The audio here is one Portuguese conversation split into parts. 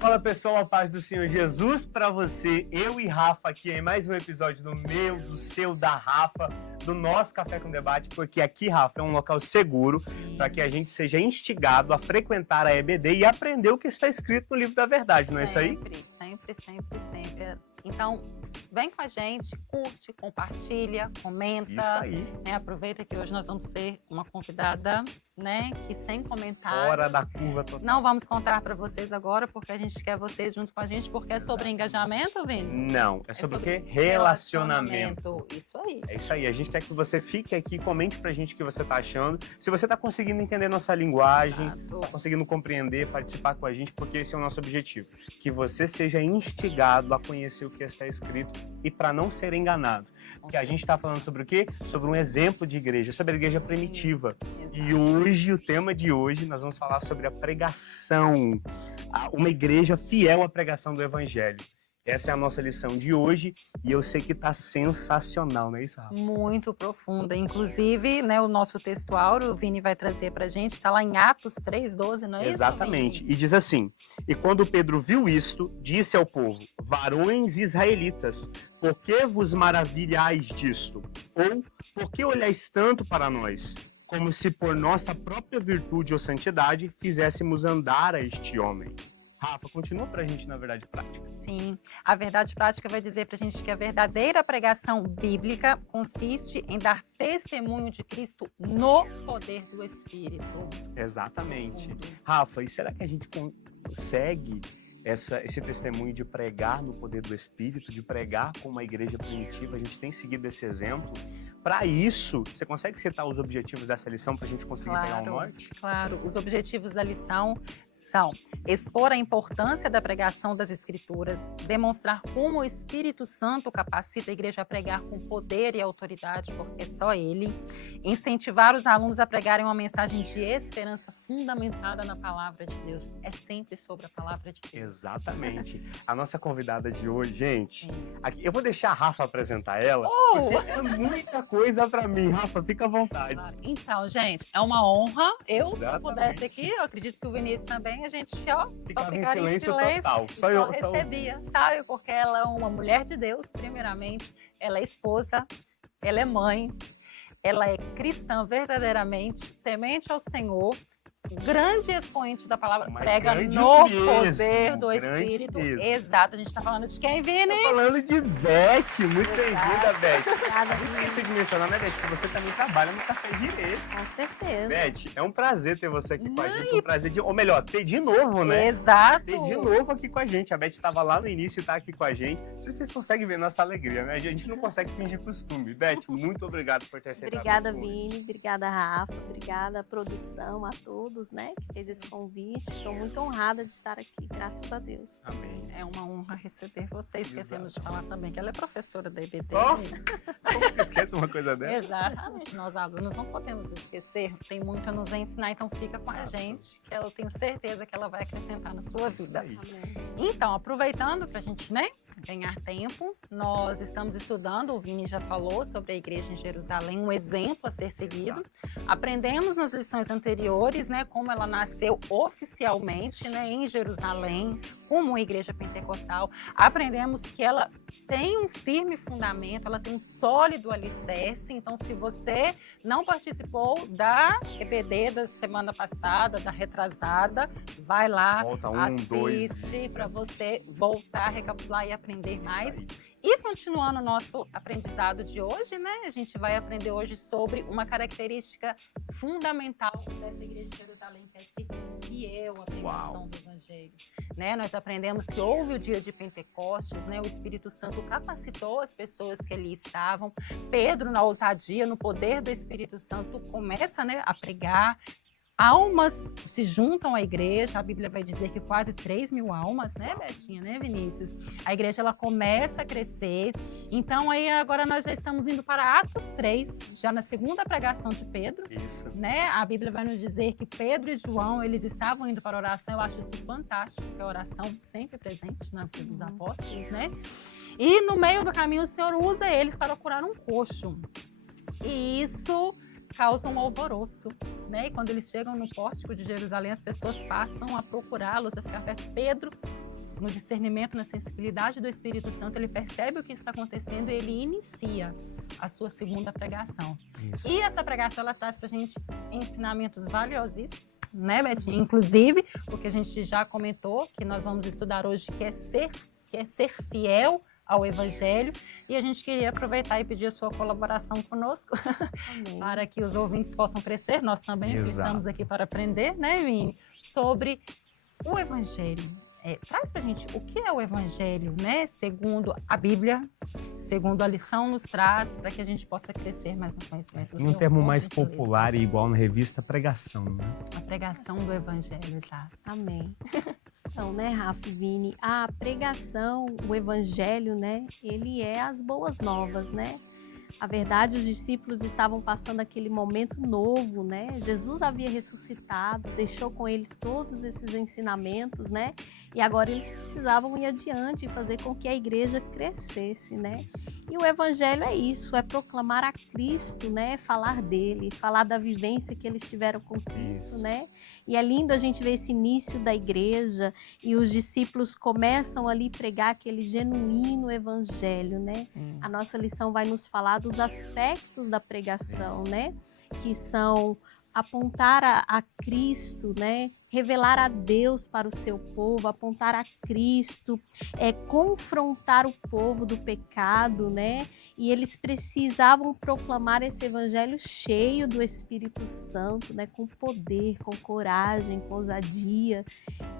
Fala pessoal, a paz do Senhor Jesus para você, eu e Rafa aqui em mais um episódio do meu, do seu, da Rafa, do nosso Café com Debate, porque aqui, Rafa, é um local seguro para que a gente seja instigado a frequentar a EBD e aprender o que está escrito no livro da verdade, não é isso aí? Sempre. Então, vem com a gente, curte, compartilha, comenta. Isso aí. Né? Aproveita que hoje nós vamos ter uma convidada, né, que sem comentários. Fora da curva total. Não vamos contar para vocês agora, porque a gente quer vocês junto com a gente, porque é sobre engajamento, Vini? Não, é sobre o quê? Relacionamento. Isso aí. É isso aí, a gente quer que você fique aqui, comente pra gente o que você tá achando. Se você tá conseguindo entender nossa linguagem, Exato. tá conseguindo compreender, participar com a gente, porque esse é o nosso objetivo. Que você seja instigado a conhecer o que está escrito e para não ser enganado. Porque a gente tá falando sobre o quê? Sobre um exemplo de igreja, sobre a igreja primitiva. E hoje, o tema de hoje, nós vamos falar sobre a pregação. Uma igreja fiel à pregação do evangelho. Essa é a nossa lição de hoje e eu sei que está sensacional, não é isso, Rafa? Muito profunda. Inclusive, né, o nosso texto áureo, o Vini vai trazer para a gente, está lá em Atos 3:12, não é isso? Exatamente. Vini? E diz assim: e quando Pedro viu isto, disse ao povo: varões israelitas, por que vos maravilhais disto? Ou por que olhais tanto para nós? Como se por nossa própria virtude ou santidade fizéssemos andar a este homem. Rafa, continua pra gente na verdade prática. Sim, a verdade prática vai dizer pra gente que a verdadeira pregação bíblica consiste em dar testemunho de Cristo no poder do Espírito. Exatamente. Rafa, e será que a gente consegue esse testemunho de pregar no poder do Espírito, de pregar como a igreja primitiva? A gente tem seguido esse exemplo. Para isso, você consegue citar os objetivos dessa lição para a gente conseguir pegar o norte? Claro, os objetivos da lição são expor a importância da pregação das Escrituras, demonstrar como o Espírito Santo capacita a igreja a pregar com poder e autoridade, porque só Ele, incentivar os alunos a pregarem uma mensagem de esperança fundamentada na palavra de Deus. É sempre sobre a palavra de Deus. Exatamente. A nossa convidada de hoje, gente, aqui, eu vou deixar a Rafa apresentar ela, porque é muita coisa para mim. Rafa, fica à vontade. Claro. Então, gente, é uma honra. Eu, se eu Exatamente. pudesse aqui, eu acredito que o Vinícius também, a gente só Ficava ficaria em silêncio total. Só recebia, sabe? Porque ela é uma mulher de Deus, primeiramente. Ela é esposa, ela é mãe, ela é cristã verdadeiramente, temente ao Senhor, grande expoente da palavra, prega no poder do Espírito. Exato, a gente tá falando de quem, Vini? Tô falando de Beth, muito bem-vinda, Beth. Eu esqueci de mencionar, né, Beth, que você também trabalha no Café Direito. Com certeza. Beth, é um prazer ter você aqui com a gente, um prazer ou melhor, ter de novo, né? Exato. Ter de novo aqui com a gente. A Beth estava lá no início e tá aqui com a gente. Se vocês conseguem ver nossa alegria, né? A gente não consegue fingir costume. Beth, muito obrigado por ter aceitado. Obrigada, Vini. Obrigada, Rafa. Obrigada, produção, a todos, né, que fez esse convite. Estou muito honrada de estar aqui, graças a Deus. Amém. É uma honra receber você. Esquecemos de falar também que ela é professora da EBD. Como que esquece uma coisa dessa? Exatamente. Nós, alunos, não podemos esquecer. Tem muito a nos ensinar, então fica com a gente, que eu tenho certeza que ela vai acrescentar na sua vida. Então, aproveitando para a gente, né, ganhar tempo, nós estamos estudando, o Vini já falou sobre a igreja em Jerusalém, um exemplo a ser seguido. Aprendemos nas lições anteriores, né, como ela nasceu oficialmente, né, em Jerusalém, como uma igreja pentecostal. Aprendemos que ela tem um firme fundamento, ela tem um sólido alicerce. Então, se você não participou da EBD da semana passada, da retrasada, vai lá, assiste para você voltar, recapitular e aprender mais. E continuando o nosso aprendizado de hoje, né? A gente vai aprender hoje sobre uma característica fundamental dessa igreja de Jerusalém, que é ser fiel à pregação do Evangelho. Né? Nós aprendemos que houve o dia de Pentecostes, né? O Espírito Santo capacitou as pessoas que ali estavam. Pedro, na ousadia, no poder do Espírito Santo, começa, né, a pregar. Almas se juntam à igreja, a Bíblia vai dizer que quase 3.000 almas, né, Betinha, né, Vinícius? A igreja, ela começa a crescer. Então, aí agora nós já estamos indo para Atos 3, já na segunda pregação de Pedro. Isso. Né? A Bíblia vai nos dizer que Pedro e João, eles estavam indo para a oração. Eu acho isso fantástico, que a oração sempre presente na vida dos apóstolos, né? E no meio do caminho, o Senhor usa eles para curar um coxo. E isso causa um alvoroço, né? E quando eles chegam no pórtico de Jerusalém, as pessoas passam a procurá-los, a ficar perto. Pedro no discernimento, na sensibilidade do Espírito Santo, ele percebe o que está acontecendo e ele inicia a sua segunda pregação. Isso. E essa pregação, ela traz para a gente ensinamentos valiosíssimos, né, Betinha? Inclusive, o que a gente já comentou, que nós vamos estudar hoje, que é ser fiel ao Evangelho, e a gente queria aproveitar e pedir a sua colaboração conosco, para que os ouvintes possam crescer, nós também estamos aqui para aprender, né, Vini, sobre o Evangelho. Traz pra gente o que é o Evangelho, né, segundo a Bíblia, segundo a lição nos traz, para que a gente possa crescer mais no conhecimento do Senhor. Um termo mais popular e igual na revista, pregação, né? A pregação do Evangelho, exato. Amém. Então, né, Rafa e Vini, a pregação, o evangelho, né, ele é as boas novas, né? A verdade, os discípulos estavam passando aquele momento novo, né? Jesus havia ressuscitado, deixou com eles todos esses ensinamentos, né? E agora eles precisavam ir adiante e fazer com que a igreja crescesse, né? E o evangelho é isso, é proclamar a Cristo, né? Falar dele, falar da vivência que eles tiveram com Cristo, né? E é lindo a gente ver esse início da igreja e os discípulos começam ali a pregar aquele genuíno evangelho, né? Sim. A nossa lição vai nos falar dos aspectos da pregação, né? Que são apontar a Cristo, né? Revelar a Deus para o seu povo, apontar a Cristo, confrontar o povo do pecado, né? E eles precisavam proclamar esse evangelho cheio do Espírito Santo, né? Com poder, com coragem, com ousadia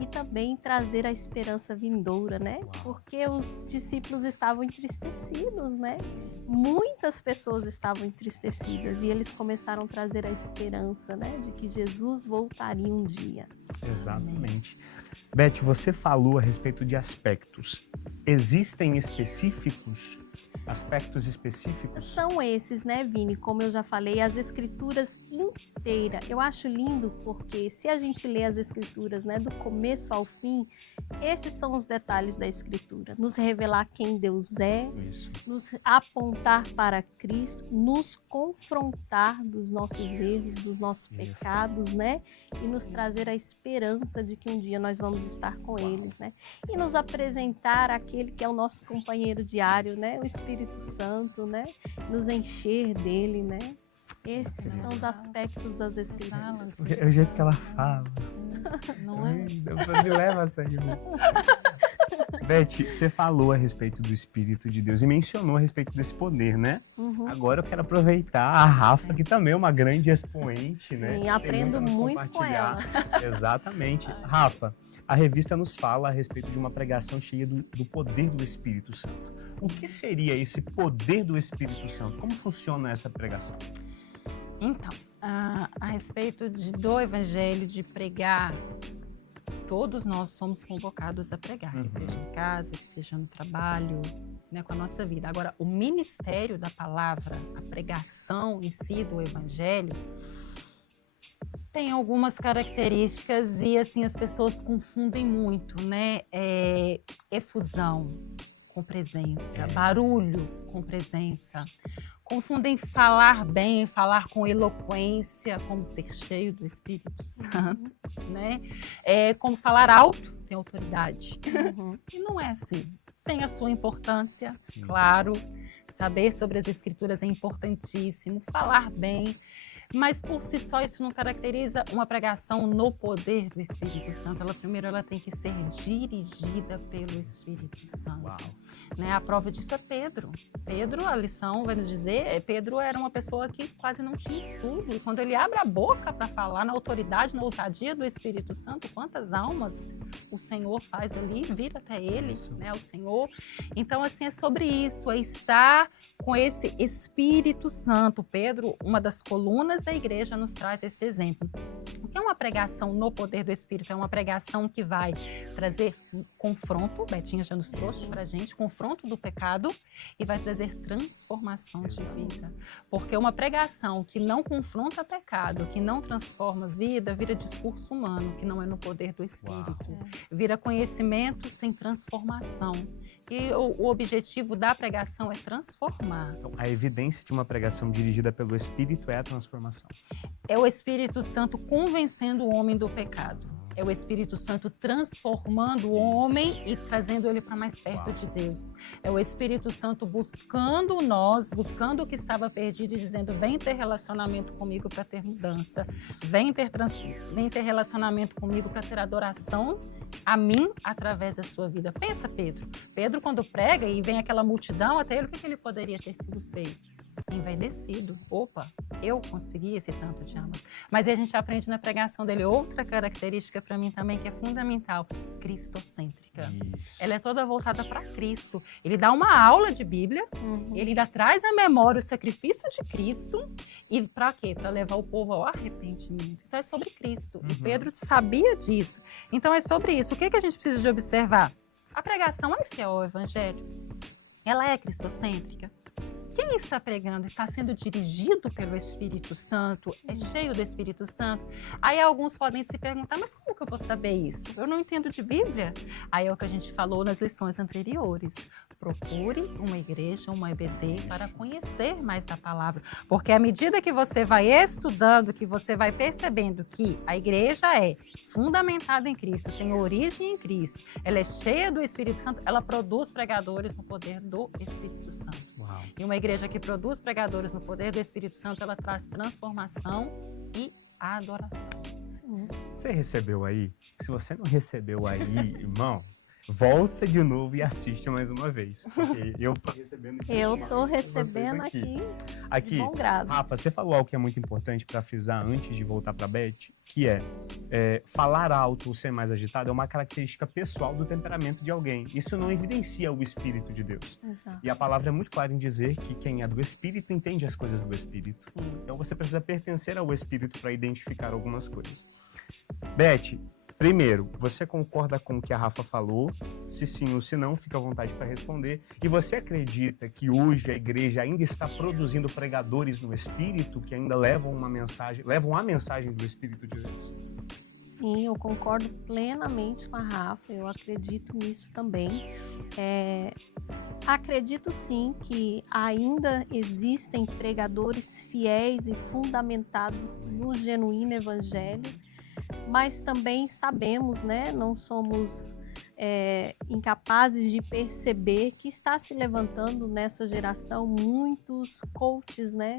e também trazer a esperança vindoura, né? Porque os discípulos estavam entristecidos, né? Muitas pessoas estavam entristecidas e eles começaram a trazer a esperança, né? De que Jesus voltaria um dia. Exatamente. Beth, você falou a respeito de aspectos. Existem aspectos específicos? São esses, né, Vini? Como eu já falei, as escrituras inteiras. Eu acho lindo porque se a gente lê as escrituras, né, do começo ao fim, esses são os detalhes da escritura. Nos revelar quem Deus é, nos apontar para Cristo, nos confrontar dos nossos erros, dos nossos pecados, né? E nos trazer a esperança de que um dia nós vamos estar com eles, né? E nos apresentar aquele que é o nosso companheiro diário, né? O Espírito Santo, né? Nos encher dele, né? Esses são os aspectos das escrituras. É o jeito que ela fala. Não é? Me leva a sério. Beth, você falou a respeito do Espírito de Deus e mencionou a respeito desse poder, né? Agora eu quero aproveitar a Rafa, que também é uma grande expoente, né? Sim, aprendo muito com ela. Exatamente. Rafa, a revista nos fala a respeito de uma pregação cheia do poder do Espírito Santo. O que seria esse poder do Espírito Santo? Como funciona essa pregação? Então, a respeito do Evangelho, de pregar, todos nós somos convocados a pregar, que seja em casa, que seja no trabalho, né, com a nossa vida. Agora, o ministério da palavra, a pregação em si do Evangelho, tem algumas características e, assim, as pessoas confundem muito, né? Efusão com presença, barulho com presença. Confundem falar bem, falar com eloquência, como ser cheio do Espírito Santo, né? Como falar alto, tem autoridade. E não é assim. Tem a sua importância, claro. Saber sobre as Escrituras é importantíssimo. Falar bem. Mas por si só isso não caracteriza uma pregação no poder do Espírito Santo. Primeiro ela tem que ser dirigida pelo Espírito Santo. Né? A prova disso é Pedro. Pedro, a lição vai nos dizer, Pedro era uma pessoa que quase não tinha estudo. E quando ele abre a boca para falar na autoridade, na ousadia do Espírito Santo, quantas almas o Senhor faz ali, vir até ele, né? O Senhor. Então, assim, é sobre isso, é estar com esse Espírito Santo. Pedro, uma das colunas da igreja, nos traz esse exemplo. O que é uma pregação no poder do Espírito? É uma pregação que vai trazer confronto, Betinha já nos trouxe pra gente, confronto do pecado, e vai trazer transformação de vida. Porque uma pregação que não confronta pecado, que não transforma vida, vira discurso humano, que não é no poder do Espírito. Vira conhecimento sem transformação. E o objetivo da pregação é transformar. Então, a evidência de uma pregação dirigida pelo Espírito é a transformação. É o Espírito Santo convencendo o homem do pecado. É o Espírito Santo transformando o homem e trazendo ele para mais perto de Deus. É o Espírito Santo buscando nós, buscando o que estava perdido e dizendo, vem ter relacionamento comigo para ter mudança. Vem ter relacionamento comigo para ter adoração a mim através da sua vida. Pensa, Pedro. Pedro, quando prega e vem aquela multidão, até ele, o que ele poderia ter sido feito? Envelhecido. Opa, eu consegui esse tanto de almas. Mas aí a gente aprende na pregação dele outra característica para mim também que é fundamental, cristocêntrica. Isso. Ela é toda voltada para Cristo. Ele dá uma aula de Bíblia, ele ainda traz à memória o sacrifício de Cristo e para quê? Para levar o povo ao arrependimento. Então é sobre Cristo. E Pedro sabia disso. Então é sobre isso. O que a gente precisa de observar? A pregação é fiel ao Evangelho? Ela é cristocêntrica? Quem está pregando está sendo dirigido pelo Espírito Santo, é cheio do Espírito Santo. Aí alguns podem se perguntar, mas como que eu vou saber isso? Eu não entendo de Bíblia. Aí é o que a gente falou nas lições anteriores. Procure uma igreja, uma EBD para conhecer mais da palavra. Porque à medida que você vai estudando, que você vai percebendo que a igreja é fundamentada em Cristo, tem origem em Cristo, ela é cheia do Espírito Santo, ela produz pregadores no poder do Espírito Santo. Uau. E uma igreja que produz pregadores no poder do Espírito Santo, ela traz transformação e adoração. Sim. Você recebeu aí? Se você não recebeu aí, irmão, volta de novo e assiste mais uma vez. Porque eu tô recebendo Eu demais tô de vocês recebendo aqui Aqui, de bom grado. Rafa, você falou algo que é muito importante para frisar antes de voltar para Beth, que é falar alto ou ser mais agitado é uma característica pessoal do temperamento de alguém. Isso não evidencia o Espírito de Deus. Exato. E a palavra é muito clara em dizer que quem é do Espírito entende as coisas do Espírito. Sim. Então você precisa pertencer ao Espírito para identificar algumas coisas. Beth, primeiro, você concorda com o que a Rafa falou? Se sim ou se não, fica à vontade para responder. E você acredita que hoje a igreja ainda está produzindo pregadores no Espírito que ainda levam a mensagem do Espírito de Deus? Sim, eu concordo plenamente com a Rafa, eu acredito nisso também. Acredito sim que ainda existem pregadores fiéis e fundamentados no genuíno evangelho, mas também sabemos, né, não somos incapazes de perceber que está se levantando nessa geração muitos coaches, né?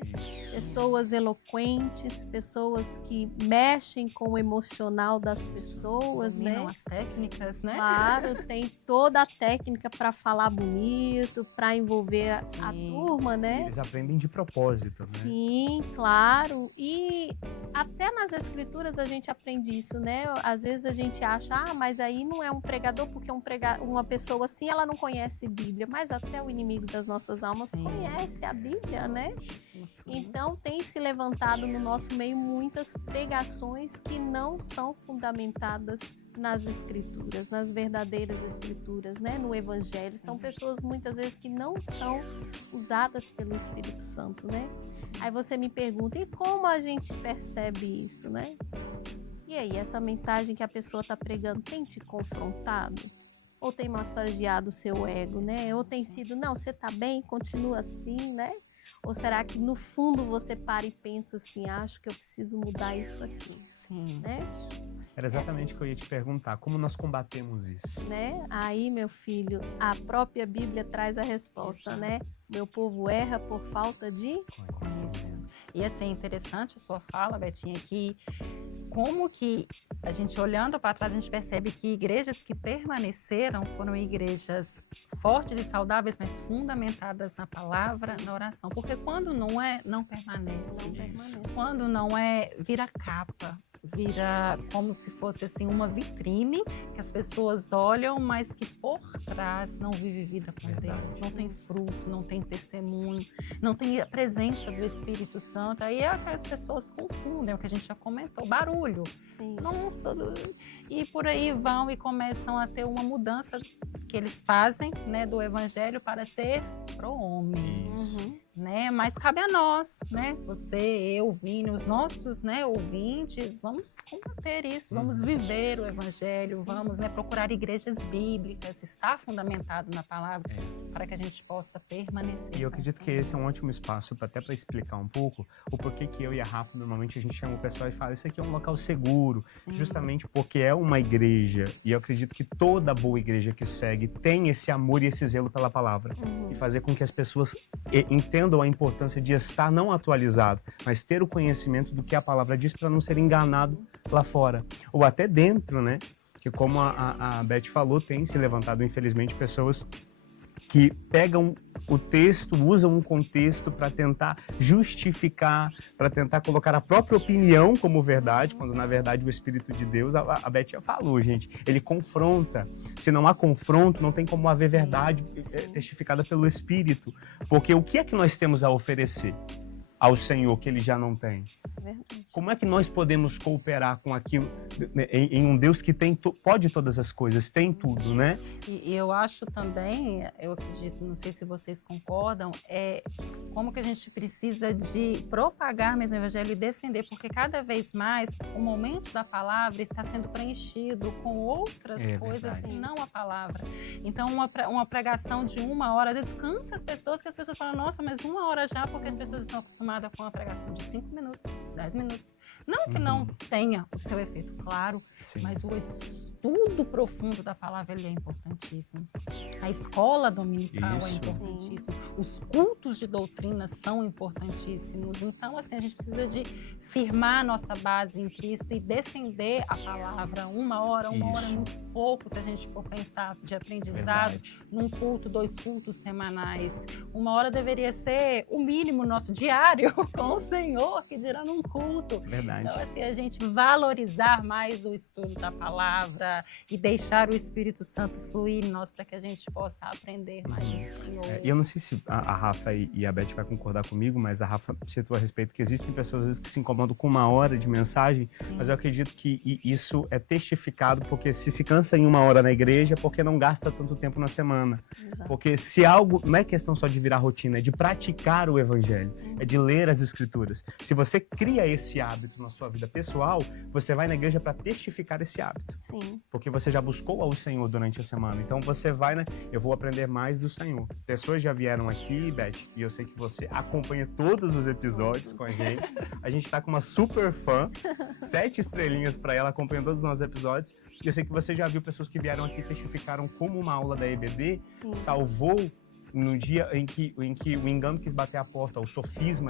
Pessoas eloquentes, pessoas que mexem com o emocional das pessoas, Dominam né? as técnicas, né? Claro, tem toda a técnica para falar bonito, para envolver a turma, né? Eles aprendem de propósito, né? Sim, claro. E até nas escrituras a gente aprende isso, né? Às vezes a gente acha, mas aí não é um pregador, porque uma pessoa assim, ela não conhece Bíblia. Mas até o inimigo das nossas almas conhece a Bíblia, né? Sim. Então tem se levantado no nosso meio muitas pregações que não são fundamentadas nas escrituras, nas verdadeiras escrituras, né? No evangelho. São pessoas muitas vezes que não são usadas pelo Espírito Santo, né? Aí você me pergunta, e como a gente percebe isso, né? E aí, essa mensagem que a pessoa está pregando tem te confrontado? Ou tem massageado o seu ego, né? Ou tem sido, não, você tá bem, continua assim, né? Ou será que no fundo você para e pensa assim, acho que eu preciso mudar isso aqui, Sim. né? Era exatamente o que eu ia te perguntar, como nós combatemos isso? Né? Aí, meu filho, a própria Bíblia traz a resposta, né? Meu povo erra por falta de Conhecendo. E assim, é interessante a sua fala, Betinha, que como que a gente olhando para trás, a gente percebe que igrejas que permaneceram foram igrejas fortes e saudáveis, mas fundamentadas na palavra, na oração. Porque quando não é, não permanece. Não permanece. Quando não é, vira capa. Vira como se fosse assim uma vitrine que as pessoas olham, mas que por trás não vive vida com Deus, não tem fruto, não tem testemunho, não tem a presença do Espírito Santo. Aí é que as pessoas confundem, é o que a gente já comentou, barulho. Sim. Nossa, e por aí vão e começam a ter uma mudança que eles fazem, né, do evangelho para ser pro homem. Isso. Né? Mas cabe a nós, né? Você, eu, Vini, os nossos, né, ouvintes, vamos combater isso, vamos viver o evangelho, Sim. vamos, né, procurar igrejas bíblicas, estar fundamentado na palavra, para que a gente possa permanecer. E eu acredito que esse é um ótimo espaço até para explicar um pouco o porquê que eu e a Rafa, normalmente a gente chama o pessoal e fala, isso aqui é um local seguro, Sim. justamente porque é uma igreja, e eu acredito que toda boa igreja que segue tem esse amor e esse zelo pela palavra, e fazer com que as pessoas entendam a importância de estar não atualizado, mas ter o conhecimento do que a palavra diz para não ser enganado lá fora, ou até dentro, né? Que como a Beth falou, tem se levantado, infelizmente, pessoas que pegam o texto, usam um contexto para tentar justificar, para tentar colocar a própria opinião como verdade, quando na verdade o Espírito de Deus, a Beth já falou, gente, ele confronta. Se não há confronto, não tem como haver verdade testificada pelo Espírito. Porque o que é que nós temos a oferecer ao Senhor que ele já não tem? Verdade. Como é que nós podemos cooperar com aquilo em um Deus que tem pode todas as coisas, tem tudo, né? E eu acho também, eu acredito, não sei se vocês concordam, como que a gente precisa de propagar mesmo o evangelho e defender, porque cada vez mais o momento da palavra está sendo preenchido com outras coisas verdade. que não a palavra. Então, uma pregação de 1 hora, às vezes cansa as pessoas, que as pessoas falam, nossa, mas 1 hora já, porque as pessoas estão acostumadas com uma pregação de 5 minutos, 10 minutos. Não que não tenha o seu efeito, claro, Sim. mas o estudo profundo da palavra ele é importantíssimo. A escola dominical Isso. é importantíssima. Os cultos de doutrina são importantíssimos. Então, assim, a gente precisa de firmar a nossa base em Cristo e defender a palavra. 1 hora, 1 hora é Isso. muito pouco, se a gente for pensar de aprendizado, num culto, 2 cultos semanais. 1 hora deveria ser o mínimo nosso diário com o Senhor, que dirá num culto. Verdade. Então, assim, a gente valorizar mais o estudo da palavra e deixar o Espírito Santo fluir em nós para que a gente possa aprender mais do Senhor. E eu não sei se a Rafa e a Beth vai concordar comigo, mas a Rafa citou a respeito que existem pessoas às vezes que se incomodam com 1 hora de mensagem, Sim. mas eu acredito que isso é testificado porque se cansa em 1 hora na igreja, é porque não gasta tanto tempo na semana. Exato. Porque se algo, não é questão só de virar rotina, é de praticar o evangelho, é de ler as escrituras. Se você cria esse hábito na sua vida pessoal, você vai na igreja para testificar esse hábito. Sim. Porque você já buscou ao Senhor durante a semana. Então você vai, né? Eu vou aprender mais do Senhor. Pessoas já vieram aqui, Beth, e eu sei que você acompanha todos os episódios com a gente. A gente tá com uma super fã, 7 estrelinhas para ela, acompanhando todos os nossos episódios. E eu sei que você já viu pessoas que vieram aqui e testificaram como uma aula da EBD Sim. salvou no dia em que o engano quis bater a porta, o sofisma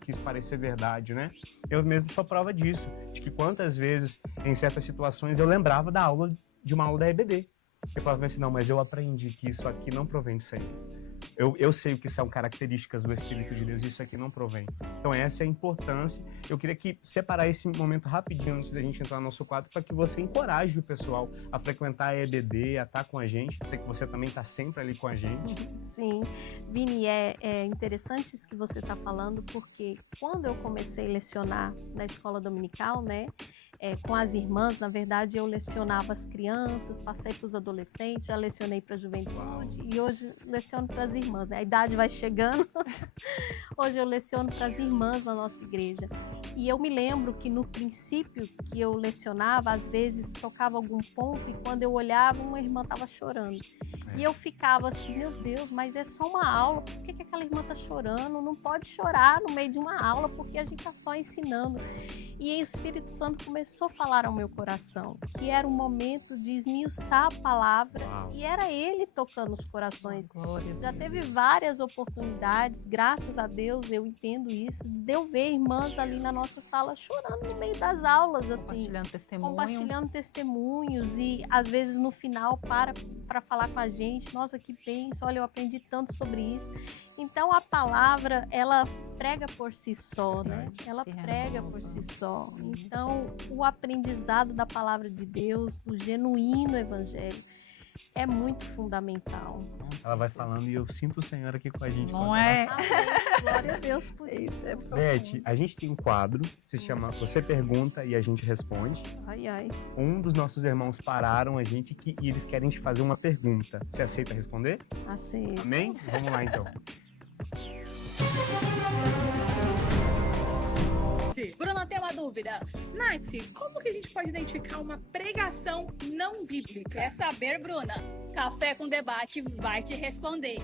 quis parecer verdade, né? Eu mesmo sou prova disso, de que quantas vezes, em certas situações, eu lembrava da aula, de uma aula da EBD. Eu falava assim, não, mas eu aprendi que isso aqui não provém do Senhor. Eu sei o que são características do Espírito de Deus, isso aqui não provém. Então essa é a importância. Eu queria separar esse momento rapidinho antes da gente entrar no nosso quadro, para que você encoraje o pessoal a frequentar a EBD, a estar com a gente. Eu sei que você também está sempre ali com a gente. Sim, Vini, é interessante isso que você está falando, porque quando eu comecei a lecionar na escola dominical, né, com as irmãs, na verdade eu lecionava as crianças, passei para os adolescentes, já lecionei para a juventude e hoje leciono para as irmãs, né? A idade vai chegando, hoje eu leciono para as irmãs na nossa igreja. E eu me lembro que no princípio que eu lecionava, às vezes tocava algum ponto e quando eu olhava, uma irmã estava chorando. E eu ficava assim, meu Deus, mas é só uma aula, por que aquela irmã está chorando? Não pode chorar no meio de uma aula, porque a gente está só ensinando. E o Espírito Santo começou a falar ao meu coração, que era um momento de esmiuçar a palavra. Uau. E era Ele tocando os corações. Glória a Já Deus. teve várias oportunidades, graças a Deus, eu entendo isso, de eu ver irmãs ali na nossa sala chorando no meio das aulas, assim, compartilhando testemunhos e às vezes no final para falar com a gente, nossa, que bênção, olha, eu aprendi tanto sobre isso. Então a palavra, ela prega por si só, né? Ela prega por si só. Então o aprendizado da palavra de Deus, do genuíno evangelho, é muito fundamental. Ela vai falando e eu sinto o Senhor aqui com a gente. Não é? Amém. Glória a Deus por isso. Beth, a gente tem um quadro, se chama Você Pergunta e a gente responde. Ai, ai. Um dos nossos irmãos pararam a gente e eles querem te fazer uma pergunta. Você aceita responder? Aceito. Amém? Vamos lá então. Bruna, tem uma dúvida. Nath, como que a gente pode identificar uma pregação não bíblica? Quer saber, Bruna? Café com Debate vai te responder.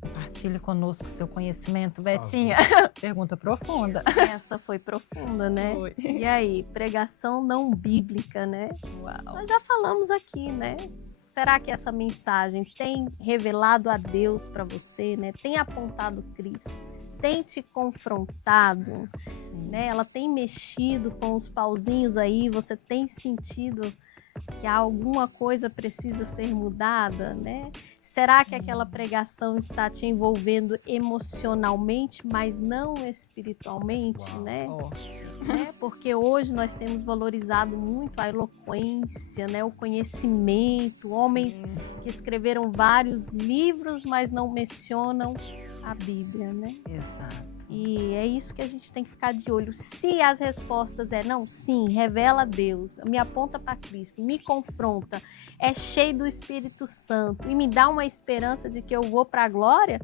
Compartilhe conosco seu conhecimento, Betinha. Pergunta profunda. Essa foi profunda, né? Foi. E aí, pregação não bíblica, né? Uau. Nós já falamos aqui, né? Será que essa mensagem tem revelado a Deus para você, né? Tem apontado Cristo? Tem te confrontado? Né? Ela tem mexido com os pauzinhos aí? Você tem sentido que alguma coisa precisa ser mudada, né? Será que aquela pregação está te envolvendo emocionalmente, mas não espiritualmente, né? Porque hoje nós temos valorizado muito a eloquência, né? O conhecimento, homens que escreveram vários livros, mas não mencionam a Bíblia, né? Exato. E é isso que a gente tem que ficar de olho. Se as respostas não, sim, revela a Deus, me aponta para Cristo, me confronta, é cheio do Espírito Santo e me dá uma esperança de que eu vou para a glória,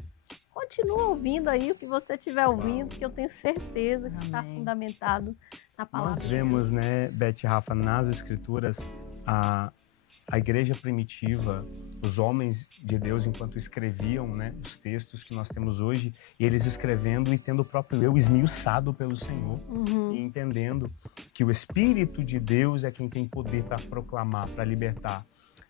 continua ouvindo aí o que você estiver ouvindo, que eu tenho certeza que está fundamentado na palavra Nós de vemos, Deus. né, Beth e Rafa, nas Escrituras, a igreja primitiva, os homens de Deus, enquanto escreviam, né, os textos que nós temos hoje, e eles escrevendo e tendo o próprio eu esmiuçado pelo Senhor, e entendendo que o Espírito de Deus é quem tem poder para proclamar, para libertar.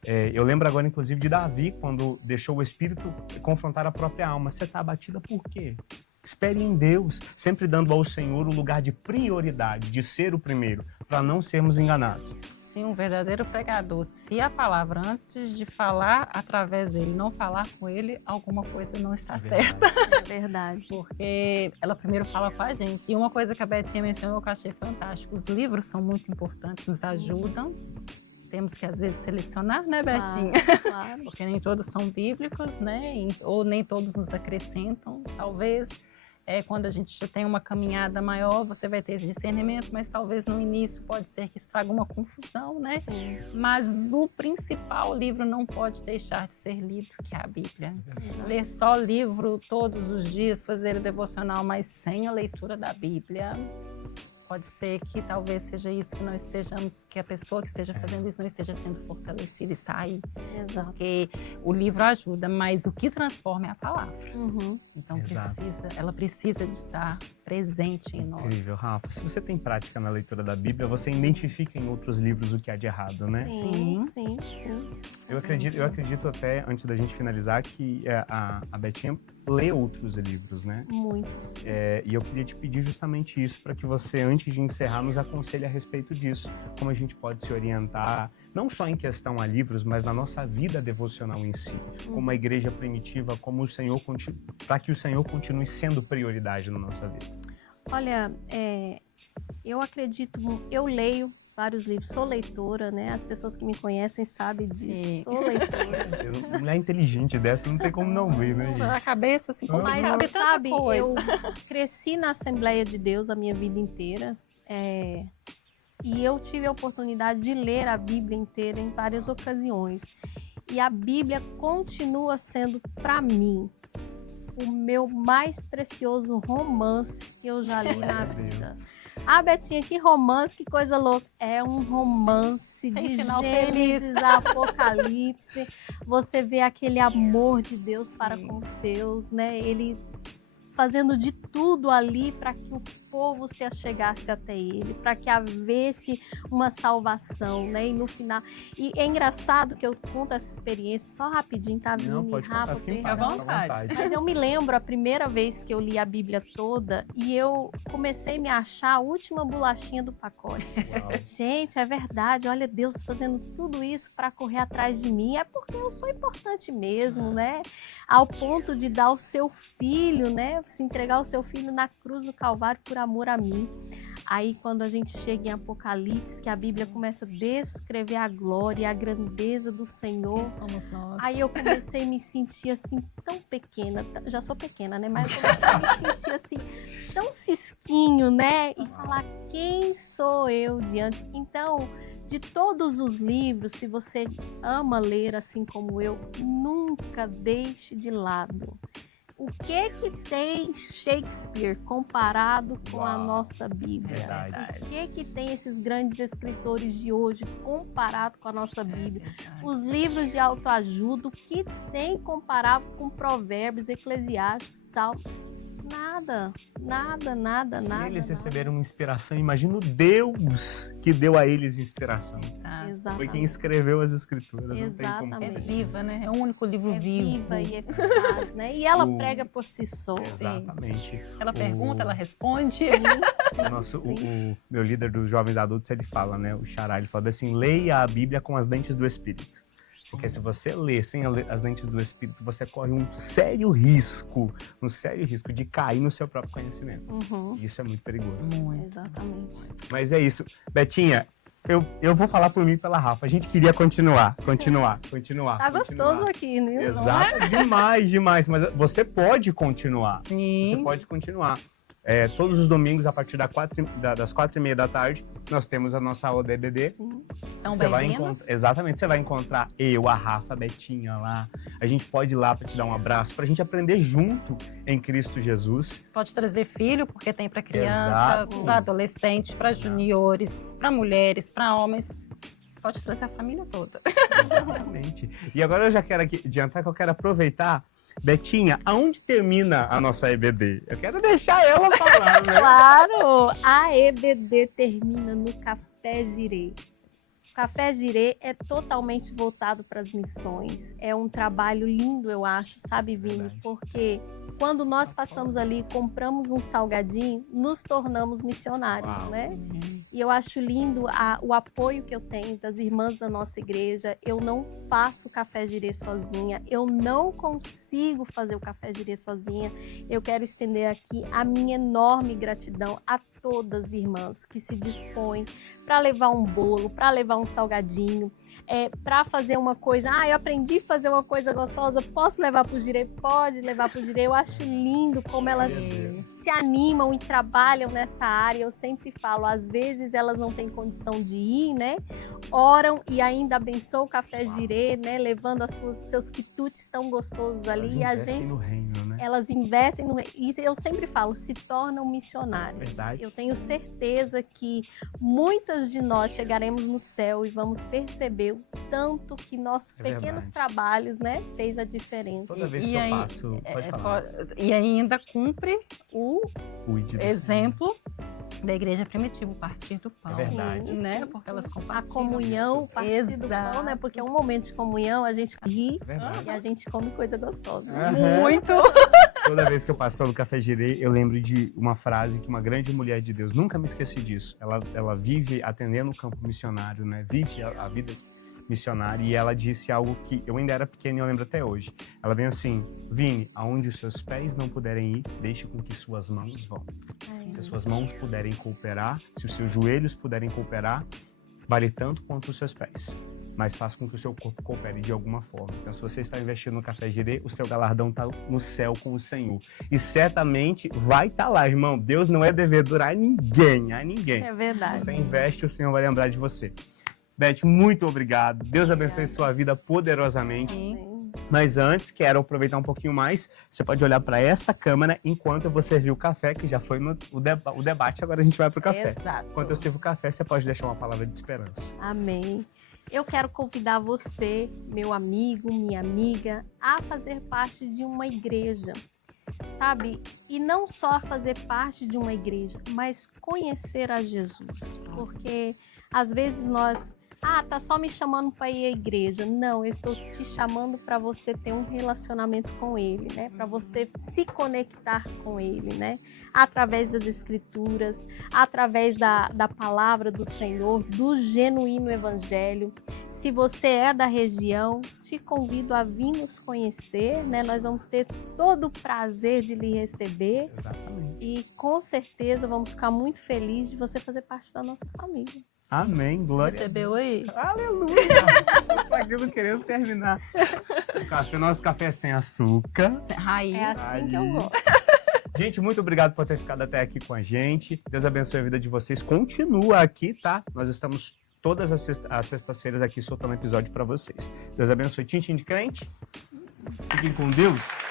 Eu lembro agora, inclusive, de Davi, quando deixou o Espírito confrontar a própria alma. Você está abatida por quê? Espere em Deus, sempre dando ao Senhor o lugar de prioridade, de ser o primeiro, para não sermos enganados. Sim, um verdadeiro pregador, se a palavra, antes de falar através dele, não falar com ele, alguma coisa não está certa. É verdade. Porque ela primeiro fala com a gente. E uma coisa que a Betinha mencionou que eu achei fantástico, os livros são muito importantes, nos ajudam. Temos que, às vezes, selecionar, né, Betinha? Claro. Porque nem todos são bíblicos, né? Ou nem todos nos acrescentam. Talvez, quando a gente já tem uma caminhada maior, você vai ter esse discernimento, mas talvez no início pode ser que isso traga uma confusão, né? Sim. Mas o principal livro não pode deixar de ser lido, que é a Bíblia. Exato. Ler só livro todos os dias, fazer o devocional, mas sem a leitura da Bíblia, pode ser que talvez seja isso que nós estejamos, que a pessoa que esteja fazendo isso não esteja sendo fortalecida, está aí. Exato. Porque o livro ajuda, mas o que transforma é a palavra. Então Exato. ela precisa de estar presente em nós. Incrível, Rafa. Se você tem prática na leitura da Bíblia, você identifica em outros livros o que há de errado, né? Sim. Eu acredito até, antes da gente finalizar, que a Betinha lê outros livros, né? Muitos. E eu queria te pedir justamente isso, para que você, antes de encerrar, nos aconselhe a respeito disso. Como a gente pode se orientar, não só em questão a livros, mas na nossa vida devocional em si. Como a igreja primitiva, como o Senhor, para que o Senhor continue sendo prioridade na nossa vida. Olha, eu acredito, eu leio vários livros, sou leitora, né? As pessoas que me conhecem sabem disso, Sim. sou leitora. Uma mulher inteligente dessa não tem como não ler, né, gente? A cabeça, assim, como Mas, cabe tanta sabe, coisa. eu cresci na Assembleia de Deus a minha vida inteira, e eu tive a oportunidade de ler a Bíblia inteira em várias ocasiões. E a Bíblia continua sendo, para mim, o meu mais precioso romance que eu já li na vida. Ah, Betinha, que romance, que coisa louca. É um romance Tem de final Gênesis a Apocalipse. Você vê aquele amor de Deus para com os seus, né? Ele fazendo de tudo ali para que o povo se achegasse até ele, para que havesse uma salvação, né? E no final... E é engraçado que eu conto essa experiência só rapidinho, tá? Não, pode contar, fique em paz, à fica à vontade. Mas eu me lembro a primeira vez que eu li a Bíblia toda e eu comecei a me achar a última bolachinha do pacote. Uau. Gente, é verdade, olha Deus fazendo tudo isso para correr atrás de mim, é porque eu sou importante mesmo, né? Ao ponto de dar o seu filho, né? Se entregar o seu filho na cruz do Calvário por amor a mim. Aí quando a gente chega em Apocalipse, que a Bíblia começa a descrever a glória e a grandeza do Senhor, Quem somos nós? aí eu comecei a me sentir assim tão pequena, já sou pequena, né? Mas eu comecei a me sentir assim tão cisquinho, né? E falar, quem sou eu diante? Então, de todos os livros, se você ama ler assim como eu, nunca deixe de lado. O que tem Shakespeare comparado com a Uau, nossa Bíblia? verdade. O que tem esses grandes escritores de hoje comparado com a nossa Bíblia? Os livros de autoajuda, o que tem comparado com Provérbios, Eclesiásticos, Salmos? Nada, nada, nada, Se nada. eles nada. receberam uma inspiração, imagina o Deus que deu a eles inspiração. Foi Exatamente. quem escreveu as escrituras. Não tem como Exatamente. É comparar. viva, né? É o único livro É vivo. viva e eficaz, né? E ela O- prega por si só. Exatamente. Ela pergunta, ela responde. Sim, sim, O nosso, sim. o meu líder dos jovens adultos, ele fala, né? O Xará, ele fala assim, leia a Bíblia com as lentes do Espírito. Porque se você lê sem as lentes do Espírito, você corre um sério risco de cair no seu próprio conhecimento. Uhum, E isso é muito perigoso. Muito. exatamente. Mas é isso. Betinha, eu vou falar por mim e pela Rafa. A gente queria continuar. Tá gostoso aqui, né? Exato, demais. Mas você pode continuar. Sim. Você pode continuar. Todos os domingos, a partir das 4h30 da tarde, nós temos a nossa aula de EBD. Sim. São Você vai bem-vindos. encontrar, exatamente, você vai encontrar eu, a Rafa, a Betinha lá. A gente pode ir lá para te dar um abraço, para a gente aprender junto em Cristo Jesus. Pode trazer filho, porque tem para criança, Exato. para adolescente, para juniores, para mulheres, para homens. Pode trazer a família toda. Exatamente. E agora eu já quero aqui adiantar que eu quero aproveitar. Betinha, aonde termina a nossa EBD? Eu quero deixar ela falar, né? Claro! A EBD termina no Café Girê. O Café Girê é totalmente voltado para as missões. É um trabalho lindo, eu acho, sabe, Vini? Verdade. Porque quando nós passamos ali, compramos um salgadinho, nos tornamos missionários, Uau. né? E eu acho lindo o apoio que eu tenho das irmãs da nossa igreja. Eu não faço o Café Girê sozinha. Eu não consigo fazer o Café Girê sozinha. Eu quero estender aqui a minha enorme gratidão a todas as irmãs que se dispõem para levar um bolo, para levar um salgadinho, para fazer uma coisa. Eu aprendi a fazer uma coisa gostosa, posso levar para o Girê? Pode levar para o Girê. Eu acho lindo como elas se animam e trabalham nessa área. Eu sempre falo, às vezes elas não têm condição de ir, né? Oram e ainda abençoam o Café Girê, né? Levando seus quitutes tão gostosos ali. Elas E a investem gente... no reino, né? Elas investem no... Isso eu sempre falo, se tornam missionárias. Verdade. Eu tenho certeza que muitas de nós chegaremos no céu e vamos perceber o tanto que nossos pequenos verdade. trabalhos, né, fez a diferença. Toda vez que E eu aí, passo, pode falar. E ainda cumpre o Cuide do exemplo da igreja primitiva, o partir do pão. É verdade. Né? Sim, Porque sim. elas A compartilham. comunhão, o isso. partir do pão, né? Porque é um momento de comunhão, a gente ri Verdade. e a gente come coisa gostosa. Aham. Muito. Toda vez que eu passo pelo Café Girê, eu lembro de uma frase que uma grande mulher de Deus, nunca me esqueci disso. Ela vive atendendo o campo missionário, né? Vive a vida missionária, e ela disse algo que eu ainda era pequeno e eu lembro até hoje. Ela vem assim: Vini, aonde os seus pés não puderem ir, deixe com que suas mãos vão. Se as suas mãos puderem cooperar, se os seus joelhos puderem cooperar, vale tanto quanto os seus pés. Mas faça com que o seu corpo coopere de alguma forma. Então, se você está investindo no Café Girê, o seu galardão está no céu com o Senhor. E certamente vai estar lá, irmão. Deus não é devedor a ninguém, É verdade. Você investe, o Senhor vai lembrar de você. Beth, muito obrigado. Deus abençoe sua vida poderosamente. Sim. Mas antes, quero aproveitar um pouquinho mais. Você pode olhar para essa câmera enquanto eu vou servir o café, que já foi o debate, agora a gente vai para o café. Exato. Enquanto eu sirvo o café, você pode deixar uma palavra de esperança. Amém. Eu quero convidar você, meu amigo, minha amiga, a fazer parte de uma igreja, sabe? E não só fazer parte de uma igreja, mas conhecer a Jesus. Porque às vezes nós, Ah, tá só me chamando para ir à igreja. Não, eu estou te chamando para você ter um relacionamento com Ele, né? Para você se conectar com Ele, né? Através das Escrituras, através da palavra do Senhor, do genuíno Evangelho. Se você é da região, te convido a vir nos conhecer, né? Nós vamos ter todo o prazer de lhe receber. Exatamente. E com certeza vamos ficar muito felizes de você fazer parte da nossa família. Amém, glória. Recebeu aí? Aleluia! Tô aqui não querendo terminar. Nosso café é sem açúcar. Raiz. É assim que eu gosto. Gente, muito obrigado por ter ficado até aqui com a gente. Deus abençoe a vida de vocês. Continua aqui, tá? Nós estamos todas as sextas-feiras aqui soltando episódio para vocês. Deus abençoe. Tintim de crente. Fiquem com Deus.